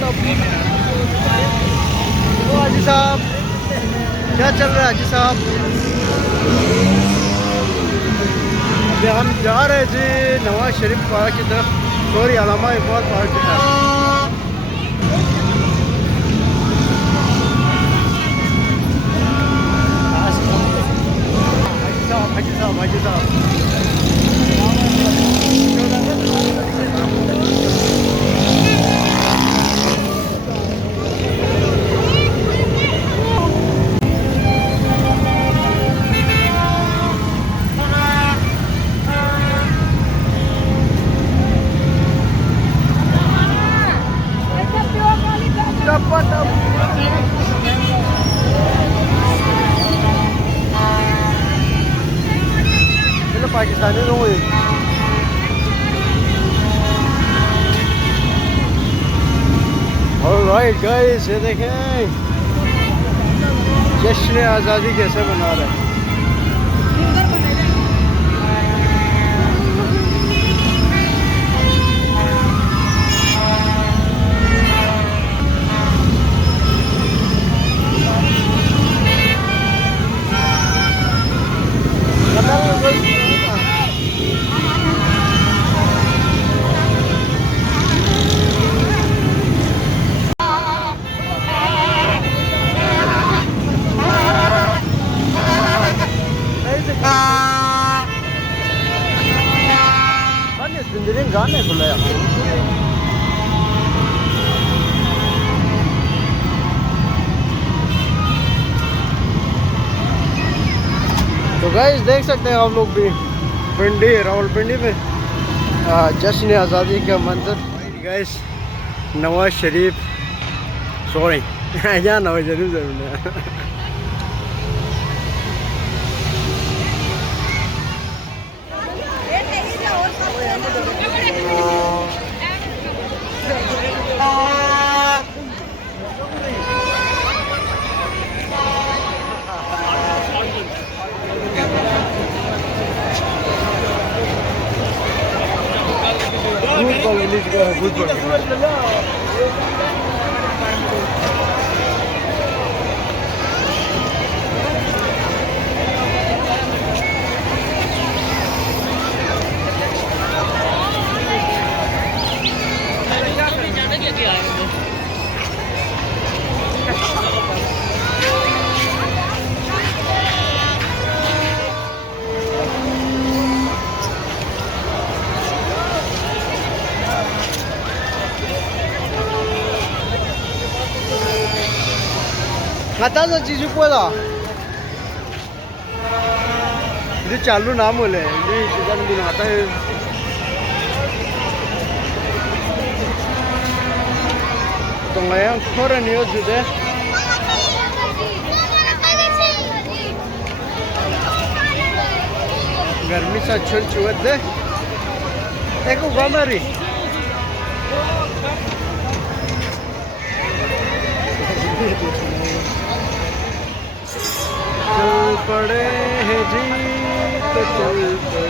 ओ हाजी साहब, क्या चल रहा है हाजी साहब? अभी हम जा रहे हैं जी नवाज शरीफ पार्क की तरफ, सॉरी अल्लामा इकबाल पार्क की तरफ। हाजी साहब, हाजी साहब। पाकिस्तानी लोग ऑलराइट गाइस, ये देखें जश्न आज़ादी कैसे मना रहे हैं। गाने खुले तो गाइस देख सकते हैं आप लोग भी पिंडी रावलपिंडी में जश्न आज़ादी का मंजर। गाइस नवाज शरीफ, सॉरी यहाँ नवाज शरीफ जरूर है। Kata za cici pueda. Ini चालू नाम बोले, ini sudah menggunakan है। तो मैं खोर नहीं हो जुदे। गर्मी सा छोड़ चुके थे। एक उगामारी। चल पड़े हैं जी तो चल पड़े।